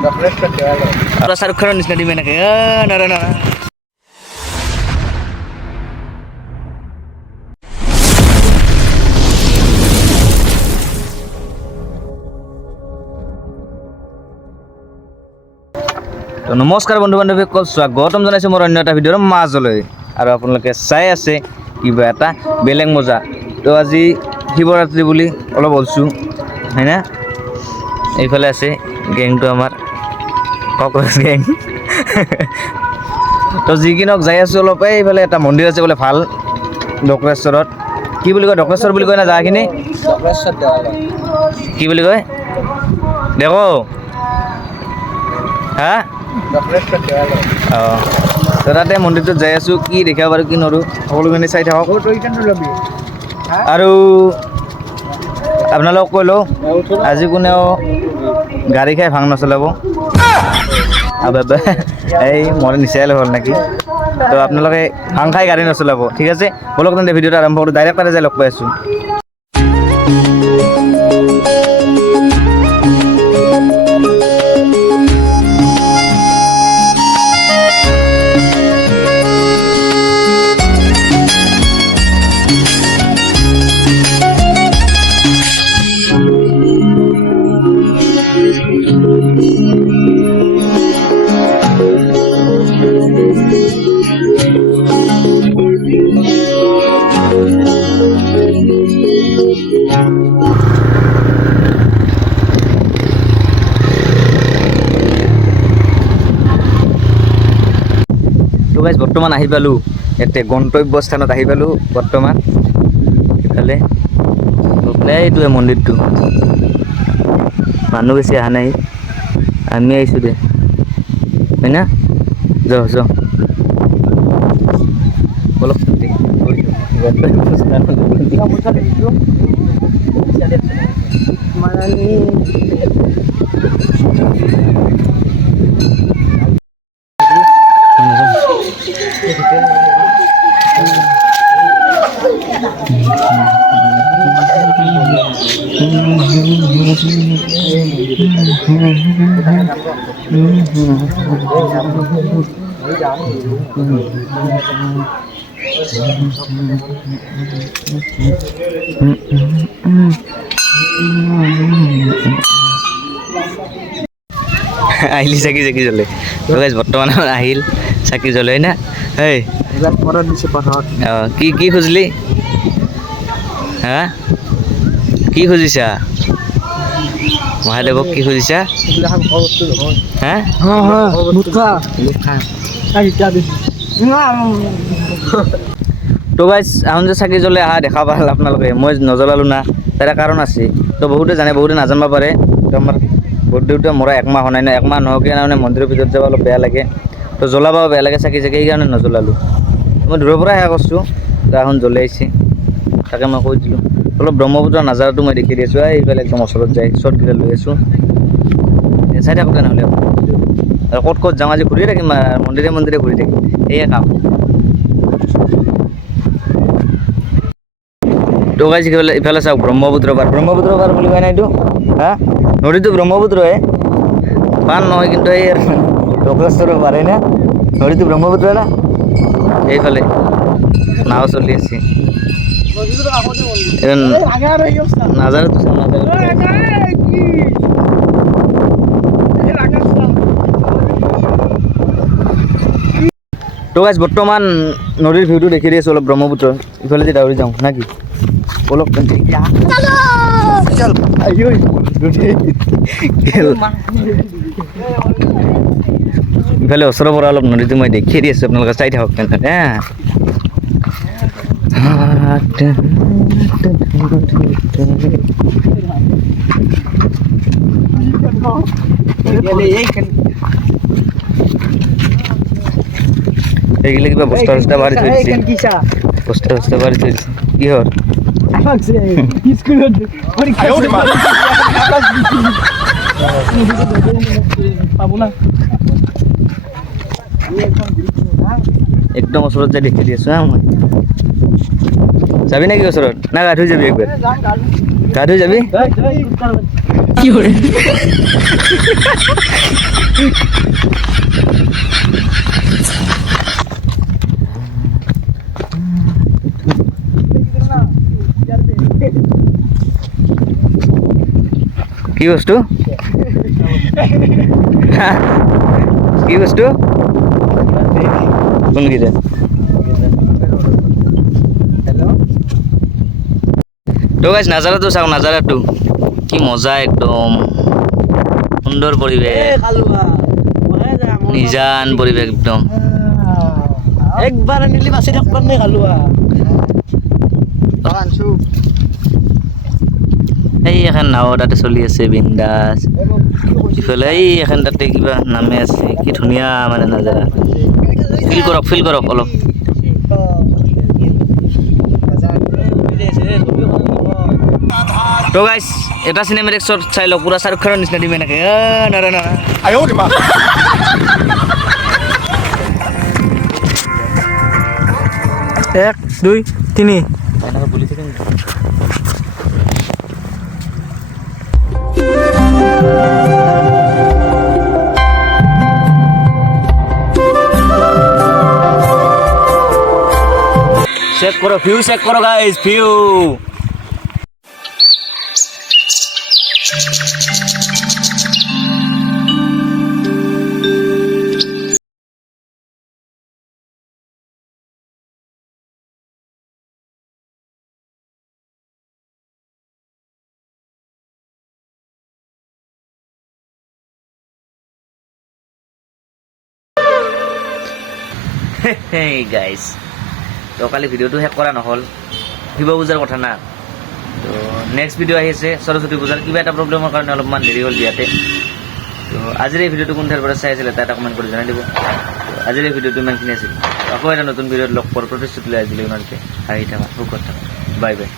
শাহৰুখ খানৰ নিচিনা দিম এনেকে নৰা নৰা তো নমস্কাৰ বন্ধু বান্ধৱীসকল স্বাগতম জনাইছোঁ মোৰ অন্য এটা ভিডিঅ'ৰ মাজলৈ আৰু আপোনালোকে চাই আছে কিবা এটা বেলেগ মজা তো আজি শিৱৰাত্ৰি বুলি অলপ ওলছোঁ হয়নে এইফালে আছে গেংটো আমাৰ ককৰচ গেং তো যি কি নহওক যাই আছোঁ অলপ এইফালে এটা মন্দিৰ আছে বোলে ভাল ডক্ৰেশ্বৰত কি বুলি কয় ডক্ৰেশ্বৰ বুলি কয় না জাগাখিনি কি বুলি কয় দেখো হা অঁ তো তাতে মন্দিৰটোত যাই আছোঁ কি দেখাব পাৰোঁ কি নোৱাৰোঁ সকলোখিনি চাই থাকক আৰু আপোনালোকক কৈ লওঁ আজি কোনেও গাড়ী খাই ভাং নচলাব এই মই নিচাই হ'ল নেকি তো আপোনালোকে ভাং খাই গাড়ী নচলাব ঠিক আছে বলক তেন্তে ভিডিঅ'টো আৰম্ভ কৰোঁ ডাইৰেক্ট তাতে যাই লগ পাই আছোঁ তো গাইজ বৰ্তমান আহি পালোঁ ইয়াতে গন্তব্য স্থানত আহি পালোঁ বৰ্তমান ইফালে এইটোৱে মন্দিৰটো মানুহ বেছি অহা নাই আমি আহিছোঁ দে হয় না যাওঁ যাওঁ বলক আহিলি চাকি চাকি জ্বলে বৰ্তমান আহিল চাকি জ্বলে হয় না এই অঁ কি খুজিলি হা কি খুজিছা মহাদেৱক কি খুজিছা হা তো গাইজ আহোঁ যে চাকি জ্বলে অহা দেখা পাল আপোনালোকে মই নজ্বলালোঁ না তাৰ কাৰণ আছে তো বহুতে জানে বহুতে নাজানিব পাৰে তো আমাৰ বৰদেউতা মৰা একমাহ হোৱা নাই ন একমাহ নহওঁকে মানে মন্দিৰৰ ভিতৰত যাব অলপ বেয়া লাগে তো জ্বলাব বেয়া লাগে চাকি চাকি সেইকাৰণে নজ্বলালোঁ মই দূৰৰ পৰা সেয়া কৰিছোঁ তো এখন জ্বলাই আহিছে তাকে মই কৈ দিলোঁ অলপ ব্ৰহ্মপুত্ৰ নাজাৰাটো মই দেখি দি আছোঁ এইফালে একদম ওচৰত যায় শ্বৰ্টকেইটা লৈ আছোঁ চাই থাকক তেনেহ'লে আৰু ক'ত ক'ত যাওঁ আজি ঘূৰিয়ে থাকিম মন্দিৰে মন্দিৰে ঘূৰি থাকিম সেয়ে কাম তো গাইজ ইফালে চাওক ব্ৰহ্মপুত্ৰ পাৰ বুলি কয় না এইটো হা নদীটো ব্ৰহ্মপুত্ৰহে পাৰ নহয় কিন্তু এই ডক্ৰেশ্বৰৰ পাৰে না নদীটো ব্ৰহ্মপুত্ৰ না এইফালে নাও চলি আছে নাজানো তো গাইজ বৰ্তমান নদীৰ ভিউটো দেখি দি আছোঁ অলপ ব্ৰহ্মপুত্ৰ ইফালে যে দাউৰি যাওঁ না কি অলপ ইফালে ওচৰৰ পৰা অলপ নদীটো মই দেখি দি আছোঁ আপোনালোকে চাই থাকক তেন্তে এইগিলা কিবা বস্তা চস্তা বাঢ়ি থৈছে বস্তা চস্তা বাঢ়ি থৈছে কিহৰ একদম ওচৰত যাই দেখি দি আছোঁ হা মই যাবি নেকি ওচৰত না গা ধুই যাবি একবাৰ গা ধুই যাবি কি বস্তু কি বস্তু কোনকেইটা তো গাইছ নাজাৰাটো চাওক নাজাৰাটো কি মজা একদম সুন্দৰ পৰিৱেশ নিজান পৰিৱেশ একদম একবাৰ আনিলি বাচি থাকবাৰ নে খালোৱা এই এখন নাও তাতে চলি আছে বিন্দাছ ইফালে এই এখন তাতে কিবা নামে আছে কি ধুনীয়া মানে নাজাৰা ফিল কৰক অলপ তো গাইছ এটা চিনেমেটিক শ্বট চাই লওক পুৰা শ্বাহৰুখ খানৰ নিচিনা দিম এনেকে না 哎呦我的妈！ 1 2 3 এনেকে বলি থাকে নেকি? চেক করো ভিউ চেক করো গাইস ভিউ হেই গাইস তো কালি ভিডিওটো শেষ কৰা নহ'ল শিৱ পূজাৰ কথা না তো নেক্সট ভিডিঅ' আহি আছে সৰস্বতী পূজাৰ কিবা এটা প্ৰব্লেমৰ কাৰণে অলপমান দেৰি হ'ল বিয়াতে তো আজিৰ এই ভিডিঅ'টো কোন ঠাইৰ পৰা চাই আছিলে এটা কমেণ্ট কৰি জনাই দিব আজিৰ এই ভিডিঅ'টো ইমানখিনি আছিল আকৌ এটা নতুন ভিডিঅ'ত লগ পোৱাৰ প্ৰতিশ্ৰুতি লৈ আজিলৈ ইমানতে হাঁহি থাকা সুখত থাকা বাই বাই